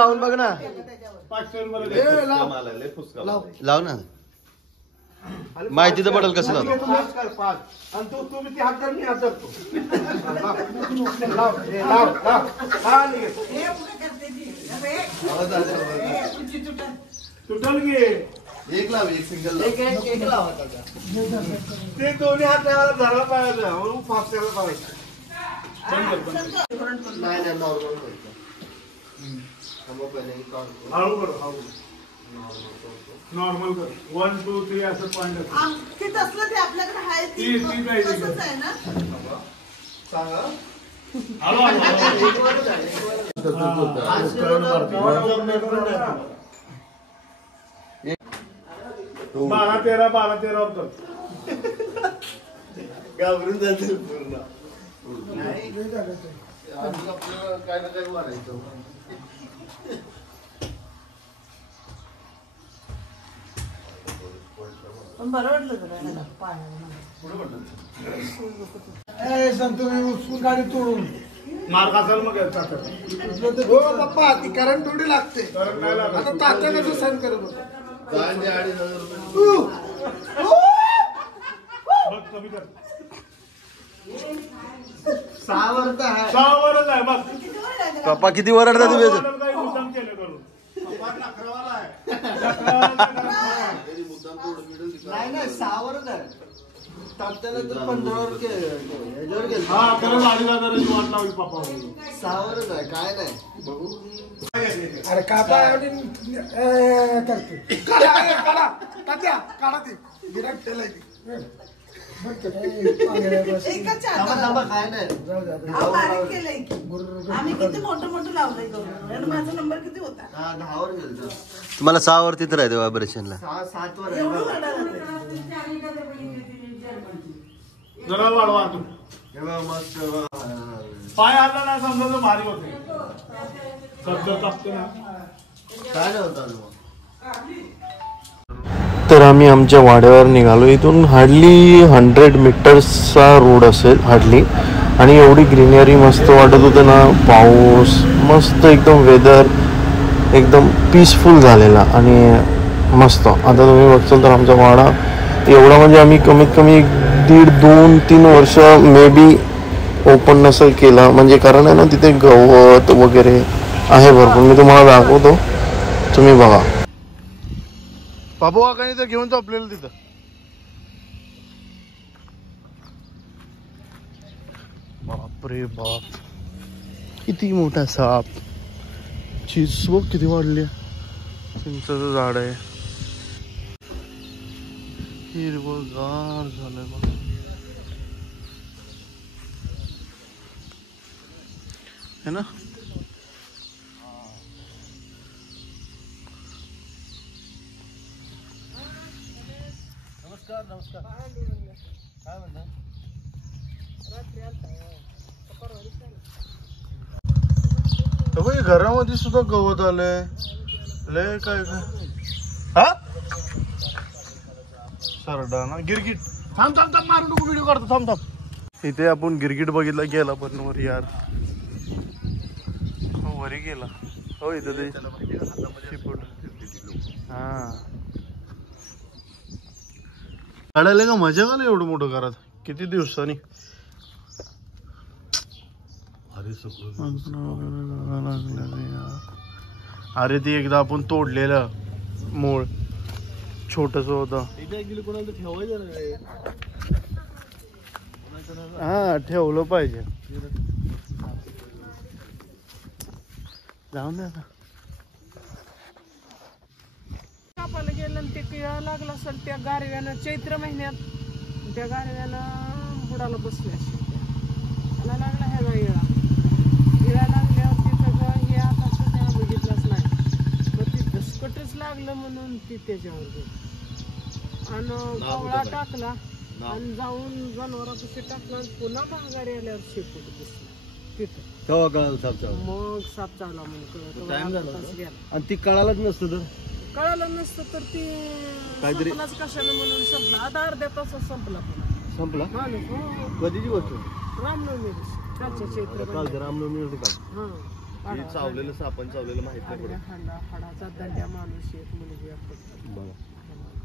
लावून बघ ना. लाव ना. माहिती तर पडेल कसं लावतो. तुटल घे. एक लाव, एक सिंगल एक लाव. ते दोन्ही हात धरायला पाहिजे म्हणून फास्ट करायला पाहिजे. नाही नाही नॉर्मल हळू कर, हळू नॉर्मल कर. 1 2 3 असं पॉइंट ते तसलं ते आपल्याकडे आहे तसंच आहे ना. सांगा हळू हळू 12-13 होतं. घाबरून जातील पूर्ण. काय ना काय मारायचं. पण बरं वाटलं तुला संतोष गाडी तोडून मार्ग असेल मग हो पप्पा. ती करंट थोडी लागते. आता तात्या कसं सहन करत होतं. कमी कर. 6 वर आहे. 6 वरच आहे बघ. पप्पा किती वरडता तुम्ही? मुद्दाम केलं करून. नाही 6 वरच आहे. तात्याला तर 15 वर गेलं. हा खरंच 2,500 वाट लावली पप्पा. 6 वरच आहे. काय नाही बघू. अरे कापा करते. काढा तात्या काढा ती गिराक ठेलाय ती. काय नाही. आम्ही किती मोठं लावलंय करून. माझा नंबर किती होता. 10 वर गेलं. तुम्हाला 6 वरती तर आहे व्हायब्रेशनला. 7 वर जरा वाढवा तू. मस्त. पाय आला ना समजा तर भारी होते. काय नव्हतं. तर आम्ही आमच्या वाड्यावर निघालो. इथून हार्डली 100 मीटर्सचा रोड असेल हार्डली. आणि एवढी ग्रीनरी मस्त वाटत होतं ना. पाऊस मस्त एकदम. वेदर एकदम पीसफुल झालेला आणि मस्त. आता तुम्ही बघताल तर आमचा वाडा एवढा म्हणजे आम्ही कमीत कमी 1.5-2-3 वर्ष मे बी ओपन नसेल केला. म्हणजे कारण आहे ना तिथे गवत वगैरे आहे भरपूर. मी तुम्हाला दाखवतो, तुम्ही बघा. बाबू काकाने तर घेऊन झोपलेलं तिथं. बापरे बाप, किती मोठा साप. चीज बघ किती वाढली. चिंचेचं झाड आहे. हिरवगार झालंय बघ. है ना. नमस्कार. काय म्हणता. घरामध्ये सुद्धा गवत आलंय. लय काय काय. हा सरडा ना. गिरगिट. थांब मारू नको. व्हिडिओ काढतो. थांब. इथे आपण गिरगिट बघितला. गेला पण वर यार. वरी गेला. हो इथं ते हा काढायला का मजा का एवढं मोठं घरात किती दिवसांनी. अरे ती एकदा आपण तोडलेलं मूळ छोटस होत. हा ठेवलं पाहिजे. जाऊन द्या आता. कापायला गेलं ते किळा लागला असेल त्या गारव्यानं. चैत्र महिन्यात त्या गारव्यानं बुडाला बसल्या त्याला लागला ह्याला इळा लागल्यावर ते सगळं हे आता त्याला बघितलंच नाही. मग ती दसकटच लागलं म्हणून ती त्याच्यावर गेली आणि कवळा टाकला आणि जाऊन जनावरापाशी टाकला आणि पुन्हा माघारी आल्यावर शेपूट बसला तिथं. मग साप चावला म्हणून. आणि ती कळालंच नसतं तर. कळालं नसतं तर ती काहीतरी कशाला म्हणून संपला. आता अर्ध्या तासात संपला. संपला. माणूस कधीची गोष्ट. रामनवमी कालच्या चैत्र काल रामनवमी होती का. हा चावलेलं सापण चावलेलं माहित नाही पडत. हाडाचा दंड्या माणूस एक मुलगी आपण. बघा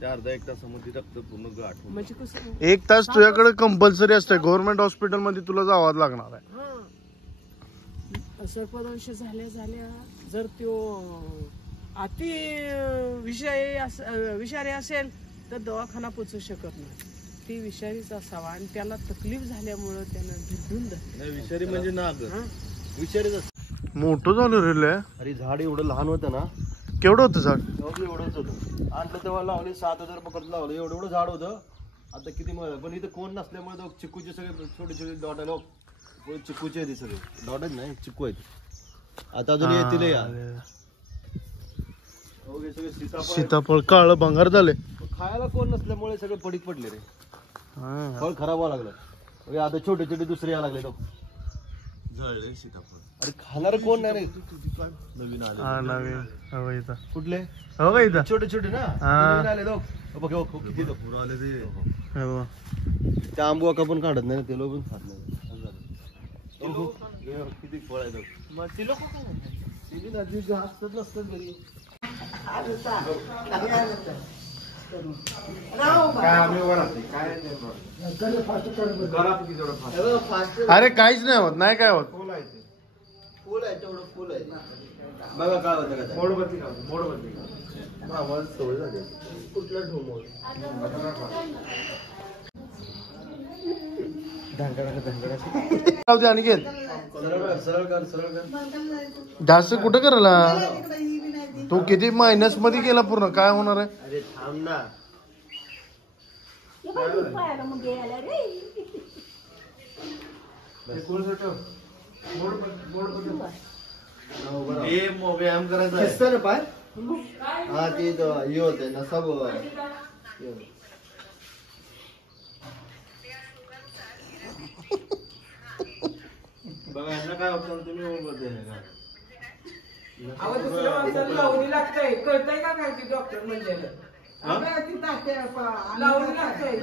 त्या अर्धा एक तासामध्ये रक्त पूर्ण गाठ होतं. म्हणजे कसं 1 तास तुझ्याकडे कंपल्सरी असते. गव्हर्नमेंट हॉस्पिटल मध्ये तुला जावं लागणार आहे. सर्पदंश झाल्या जर तो अति विषारी असेल तर दवाखाना पोचू शकत नाही. ती विषारीच असावा आणि त्याला तकलीफ झाल्यामुळं त्यानं भिडून नाही विषारी म्हणजे नाग विषारीच असतं. मोठं झालं रे. अरे झाड एवढं लहान होतं ना, केवढं होतं झाड? एवढंच होतं. आणलं तेव्हा लावले 7,000 पकडत लावलं. एवढं झाड होतं. आता किती पण इथं कोण नसल्यामुळे चिकूचे सगळे छोटे छोटे डॉट आहे. चिकूचे आहेत सगळे डॉट आहेत नाही चिकू आहेत. आता अजून येतील या सीताफळ काळ भंगार झाले. खायला कोण नसल्यामुळे सगळे पडीक पडले रे. फळ खराब व्हायला लागलं. आता छोटे छोटे दुसरे यायला लागले. तो जळले सीताफळ. अरे खाणार कोण नाही रे. नवीन आले नवीन कुठले हो का इथं छोटे छोटे ना नवीन आले. किती आले ते आंबू आका पण काढत नाही ते लोक पण खात नाही. किती फळ आहे जास्तच नसतात घरी. अरे काहीच नाही होत. नाही काय होत. फुल आहे तेवढं फुल आहे. बघा काय होतं का मोडबत्ती सवय झाली. कुठला ढोमोल अनिकेत सरळ कर जास्त कुठं करायला. तू किती मायनस मध्ये गेला पूर्ण. काय होणार आहे. अरे थांब ना. व्यायाम करायचा पाय. हा ते हे होते ना सब बघा यांना काय होतं तुम्ही लावणी लागतंय कळतंय का काय ती डॉक्टर म्हणजे लावणी लागतंय.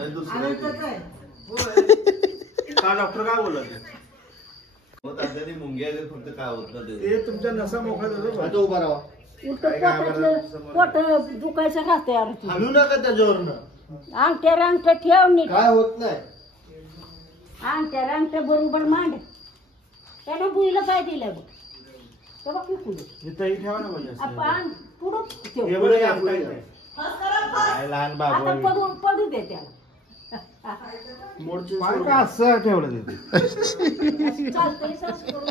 का डॉक्टर काय बोलत मुंग्या फक्त काय होत ना ते तुमच्या नसा मोकळा आता उभा राहा. पोट दुखायचं राहतंय. हलू नका त्याच्यावरनं. अंगठ्या ठेव नीट. काय होत नाही. अंगठ्या बरोबर मांड. त्यानं बुईला काय दिलं बघ. तेव्हा की पुढे इथंही ठेवा ना म्हणजे आपण पुढं ठेव. लहान आता पडू दे त्याला. असं ठेवलं तिथे. चालतंय सास करून.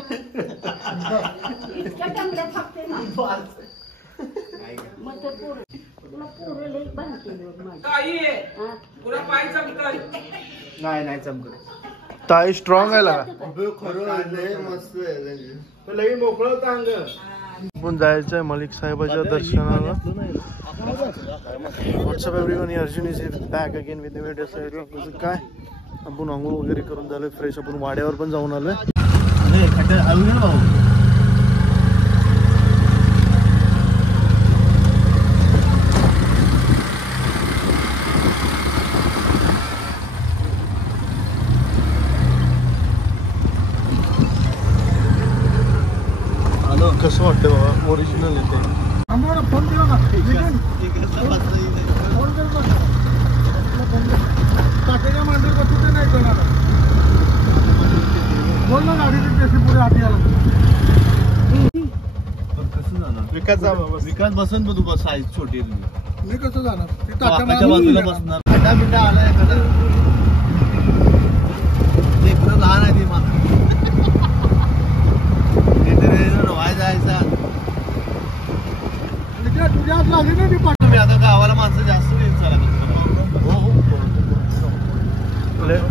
इतक्या टंगड्या थापते ना. मग ते तुला पोरं लई बांधते पाय चमकल. नाही चमकत. ताई स्ट्रॉंग आहे लागा. खरं मस्त आहे. लई मोकळं होतं अंग. आपण जायचंय मलिक साहेबाच्या दर्शनाला. WhatsApp everyone, Arjun is back again with video. काय आपण आंघोळ वगैरे करून झालोय फ्रेश. आपण वाड्यावर पण जाऊन आलोय. कसं वाटतं बाबा. ओरिजिनल येते. फोन केला ना. टाकेच्या मांडीवर बसू ते नाही करणार. बोल ना गाडीची पेशी पुढे आधी आला. कसं जाणार. विकास बसन पण तू साईज छोटी आहे तुझी. मी कसं जाणार. बाजूला बसणार. खड्डा बिड्डा आलाय एखादा. लेकरं लहान आहे ती मात्र. व्हाय जायचा. तुझ्या हात लागली नाही ती पाठ. तुम्ही आता गावाला माणसं जास्त येत चालत.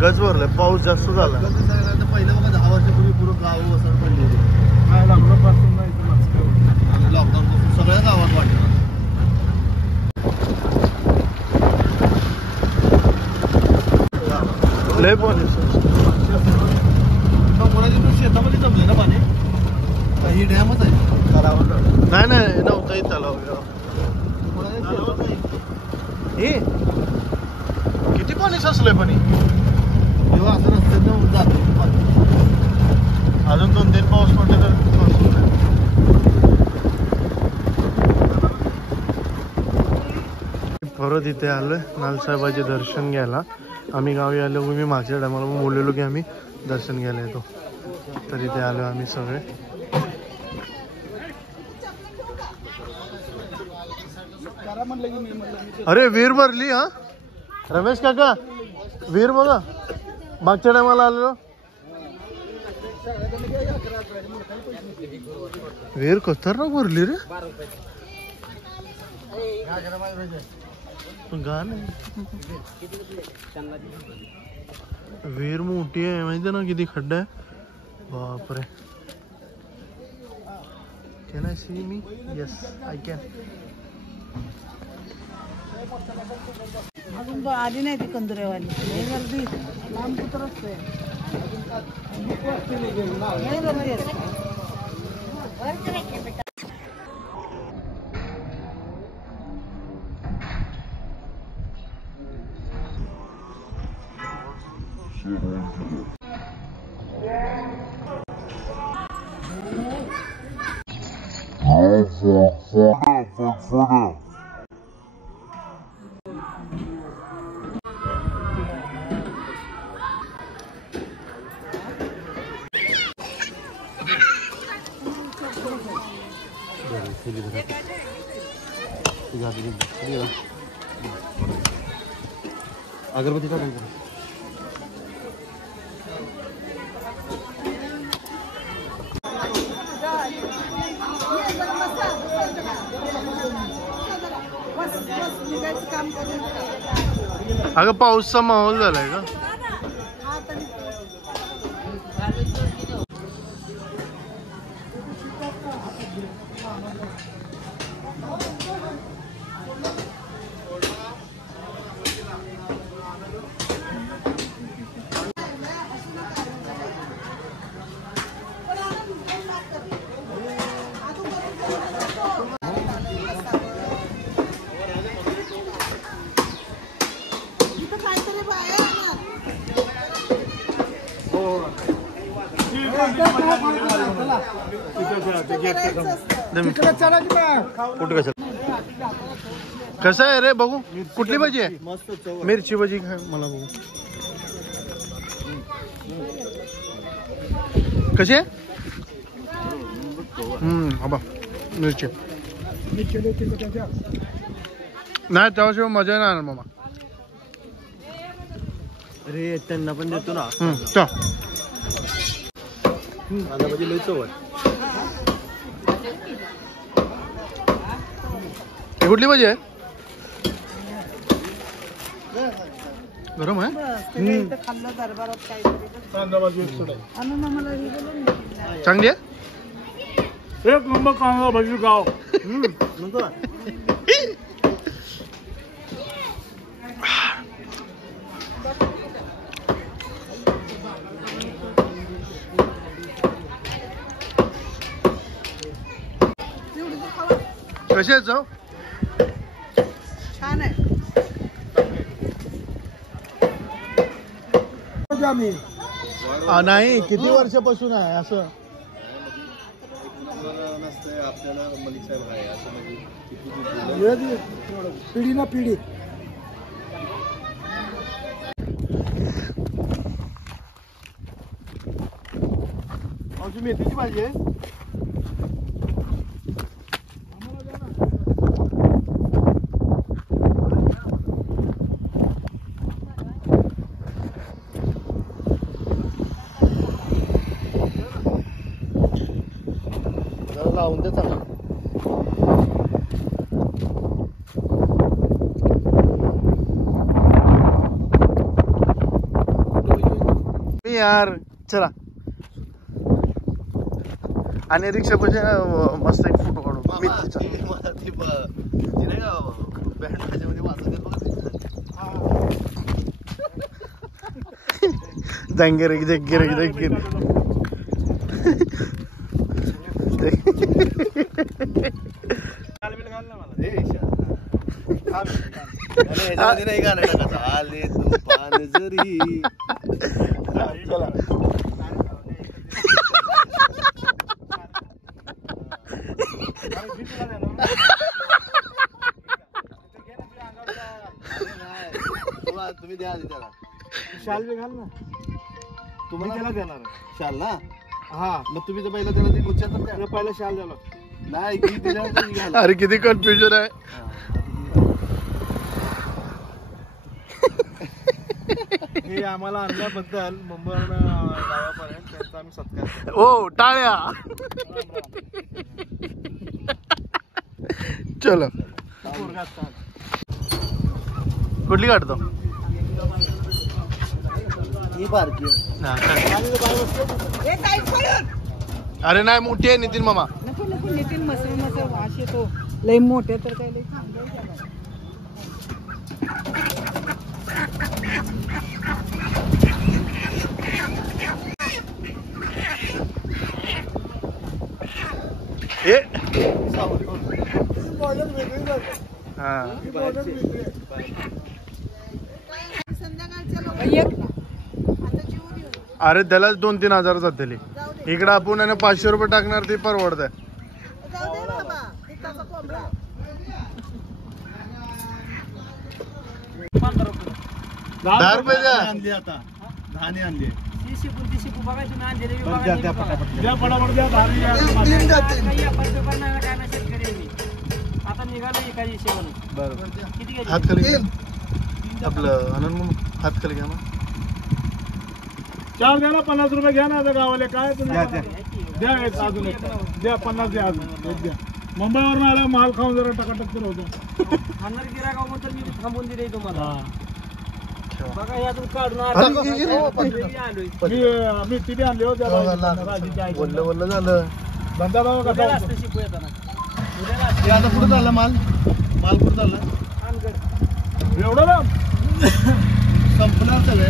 गज भरलाय. पाऊस जास्त झाला. पहिलं बघा 10 वर्षापूर्वी पूर्ण गाव वसर पडलेली. काय लागलं पासून नाही लॉकडाऊन पासून सगळ्या गावात वाटलं. लय पाणी. शेतामध्ये जमले ना पाणी. ही डॅमच आहे. नाही नव्हतं इथं हे किती पाणी साचलंय पाणी. तेव्हा असं रस्त्यात जातो पाणी. अजून 2-3 पाऊस पडले तर परत इथे आलोय नालसाहेबाचे दर्शन घ्यायला. आम्ही गावी आलो की मी मागच्या टायमाला बोललेलो की आम्ही दर्शन घ्यायला येतो, तर इथे आलो आम्ही सगळे. अरे वीर भरली हा रमेश काका, वीर बघा मागच्या टायमाला आलो. वीर खतरनाक भरली रे. गाणं वीर मोठी आहे माहिती ना, किती खड्डा आहे बापरे. Can I see me? Yes I can. अजून आली नाही ती कंदुरेवाली, लय गर्दी लांब कुत्रच आहे. अगरबत्ती का अगं पाऊसचा माहोल झालाय का? कसं आहे रे बघू, कुठली भाजी आहे? मिरची भाजी खाय मला बघू कशी आहे. हा मिरची नाही त्याशिवाय मजा नाही मामा. अरे त्यांना पण देतो ना. कुठली भाजी आहे? गरम आहे. खाल्लं दरबारात काहीतरी आणून आम्हाला हे बोलून चांगली आहे. एक नंबर कांदा भाजी गाव. कशी आहे जाऊ? छान आहे. नाही किती वर्षापासून आहे असं? पिढी ना पिढी. मेथीची भाजी आहे. लावून दे चांगलं. यार चला आणि रिक्षा पाशी मस्त एक फोटो काढू. जंगेर जंगेर जंगेर नाही गाणं टाकायचं. आले तुफान जरी. तुम्ही द्या आधी त्याला शाल बी घाल ना तुम्हाला त्याला देणार शाल ना हा मग तुम्ही तर पहिला त्याला ते गुच्छात पहिला शाल द्याला नाही की दिल्यानंतर अरे किती कन्फ्युजन आहे. हे आम्हाला आणल्याबद्दल मुंबईवरून गावापर्यंत त्यांचा आम्ही सत्कार करतो. ओ टाळ्या. चलो कुठली काढतो. ही बारकी हे काय पळून अरे नाही मोठी आहे नितीन मामा. नको नको नितीन मसळ मसळ वास येतो लय मोठे तर काय लय ए बॉर्डर वेगळी जाते. हा ही बॉर्डर वेगळी आहे. संध्याकाळच्या लोक एक आता जीवन येऊ अरे त्यालाच 2-3 हजार जातले. इकडं आपण आहे ना 500 रुपये टाकणार ते परवडत आहे. जाऊ दे बाबा तिथाचा कोंबडा 10 रुपये द्या. आणली आता धाने आणली आता निघालो एका दिवशी हात खाली घ्या. आपलं आनंद मामा हात खाली घ्या ना. 4 द्या ना 50 रुपये घ्या ना आता गावाले काय तुम्ही द्या एक अजून एक द्या 50 द्या अजून एक द्या. मुंबईवरून आला माल खाऊन जरा टकाटक तर होतो. खाणार गिरागाव तर मी थांबून दिले तुम्हाला बघा हे अजून काढून मी टीव्ही आणली होती वल्ल वल्ल झालं. धंदा भाव कसा होतो? शिकू येताना हे आता कुठं चालला माल कुठं चालला एवढं ना संपणार सगळे